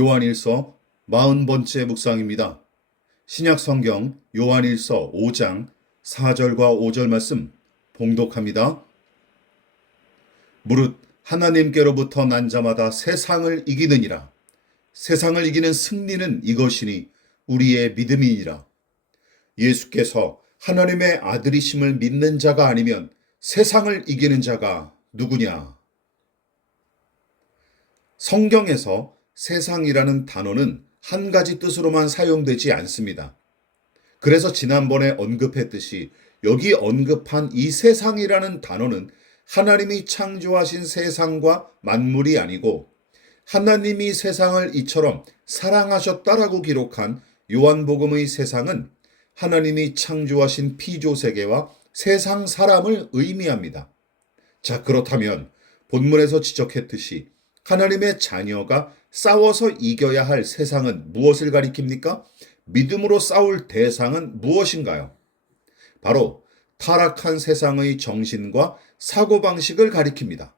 요한일서 40번째 묵상입니다. 신약 성경 요한일서 5장 4절과 5절 말씀 봉독합니다. 무릇 하나님께로부터 난 자마다 세상을 이기느니라. 세상을 이기는 승리는 이것이니 우리의 믿음이니라. 예수께서 하나님의 아들이심을 믿는 자가 아니면 세상을 이기는 자가 누구냐? 성경에서 세상이라는 단어는 한 가지 뜻으로만 사용되지 않습니다. 그래서 지난번에 언급했듯이 여기 언급한 이 세상이라는 단어는 하나님이 창조하신 세상과 만물이 아니고 하나님이 세상을 이처럼 사랑하셨다라고 기록한 요한복음의 세상은 하나님이 창조하신 피조 세계와 세상 사람을 의미합니다. 자, 그렇다면 본문에서 지적했듯이 하나님의 자녀가 싸워서 이겨야 할 세상은 무엇을 가리킵니까? 믿음으로 싸울 대상은 무엇인가요? 바로 타락한 세상의 정신과 사고방식을 가리킵니다.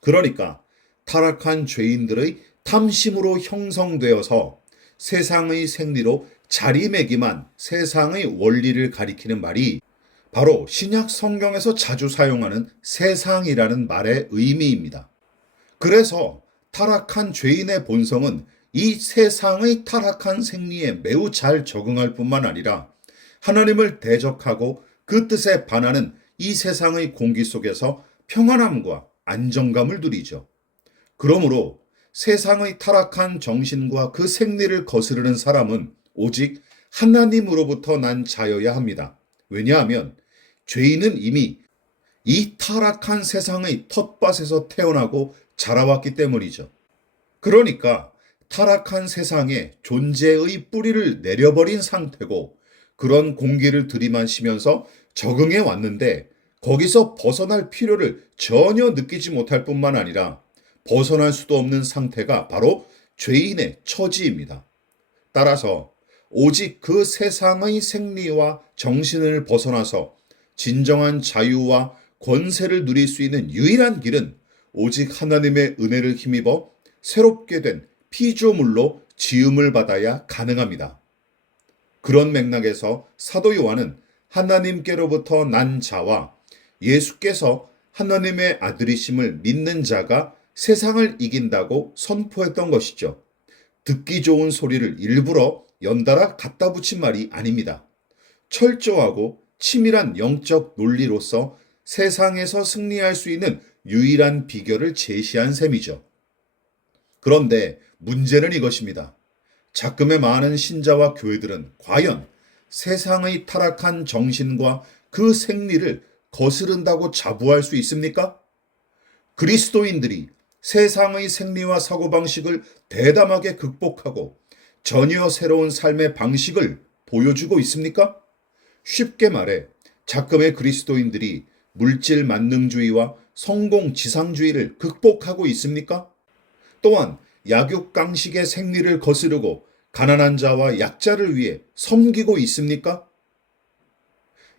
그러니까 타락한 죄인들의 탐심으로 형성되어서 세상의 생리로 자리매김한 세상의 원리를 가리키는 말이 바로 신약 성경에서 자주 사용하는 세상이라는 말의 의미입니다. 그래서 타락한 죄인의 본성은 이 세상의 타락한 생리에 매우 잘 적응할 뿐만 아니라 하나님을 대적하고 그 뜻에 반하는 이 세상의 공기 속에서 평안함과 안정감을 누리죠. 그러므로 세상의 타락한 정신과 그 생리를 거스르는 사람은 오직 하나님으로부터 난 자여야 합니다. 왜냐하면 죄인은 이미 이 타락한 세상의 텃밭에서 태어나고 자라왔기 때문이죠. 그러니까 타락한 세상에 존재의 뿌리를 내려버린 상태고 그런 공기를 들이마시면서 적응해 왔는데 거기서 벗어날 필요를 전혀 느끼지 못할 뿐만 아니라 벗어날 수도 없는 상태가 바로 죄인의 처지입니다. 따라서 오직 그 세상의 생리와 정신을 벗어나서 진정한 자유와 권세를 누릴 수 있는 유일한 길은 오직 하나님의 은혜를 힘입어 새롭게 된 피조물로 지음을 받아야 가능합니다. 그런 맥락에서 사도 요한은 하나님께로부터 난 자와 예수께서 하나님의 아들이심을 믿는 자가 세상을 이긴다고 선포했던 것이죠. 듣기 좋은 소리를 일부러 연달아 갖다 붙인 말이 아닙니다. 철저하고 치밀한 영적 논리로서 세상에서 승리할 수 있는 유일한 비결을 제시한 셈이죠. 그런데 문제는 이것입니다. 작금의 많은 신자와 교회들은 과연 세상의 타락한 정신과 그 생리를 거스른다고 자부할 수 있습니까? 그리스도인들이 세상의 생리와 사고방식을 대담하게 극복하고 전혀 새로운 삶의 방식을 보여주고 있습니까? 쉽게 말해, 작금의 그리스도인들이 물질 만능주의와 성공 지상주의를 극복하고 있습니까? 또한 약육강식의 생리를 거스르고 가난한 자와 약자를 위해 섬기고 있습니까?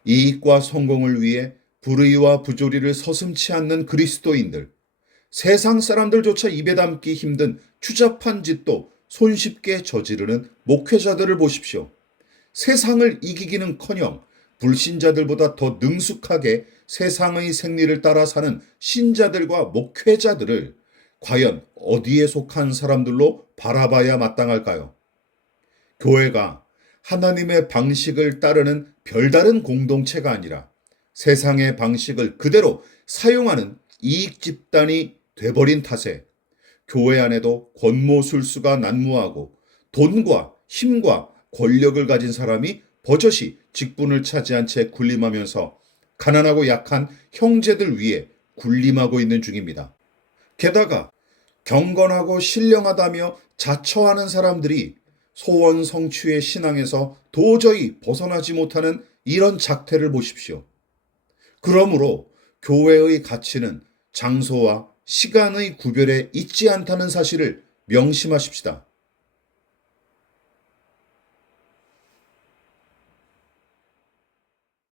이익과 성공을 위해 불의와 부조리를 서슴치 않는 그리스도인들, 세상 사람들조차 입에 담기 힘든 추잡한 짓도 손쉽게 저지르는 목회자들을 보십시오. 세상을 이기기는 커녕 불신자들보다 더 능숙하게 세상의 생리를 따라 사는 신자들과 목회자들을 과연 어디에 속한 사람들로 바라봐야 마땅할까요? 교회가 하나님의 방식을 따르는 별다른 공동체가 아니라 세상의 방식을 그대로 사용하는 이익 집단이 돼버린 탓에 교회 안에도 권모술수가 난무하고 돈과 힘과 권력을 가진 사람이 버젓이 직분을 차지한 채 군림하면서 가난하고 약한 형제들 위에 군림하고 있는 중입니다. 게다가 경건하고 신령하다며 자처하는 사람들이 소원 성취의 신앙에서 도저히 벗어나지 못하는 이런 작태를 보십시오. 그러므로 교회의 가치는 장소와 시간의 구별에 있지 않다는 사실을 명심하십시다.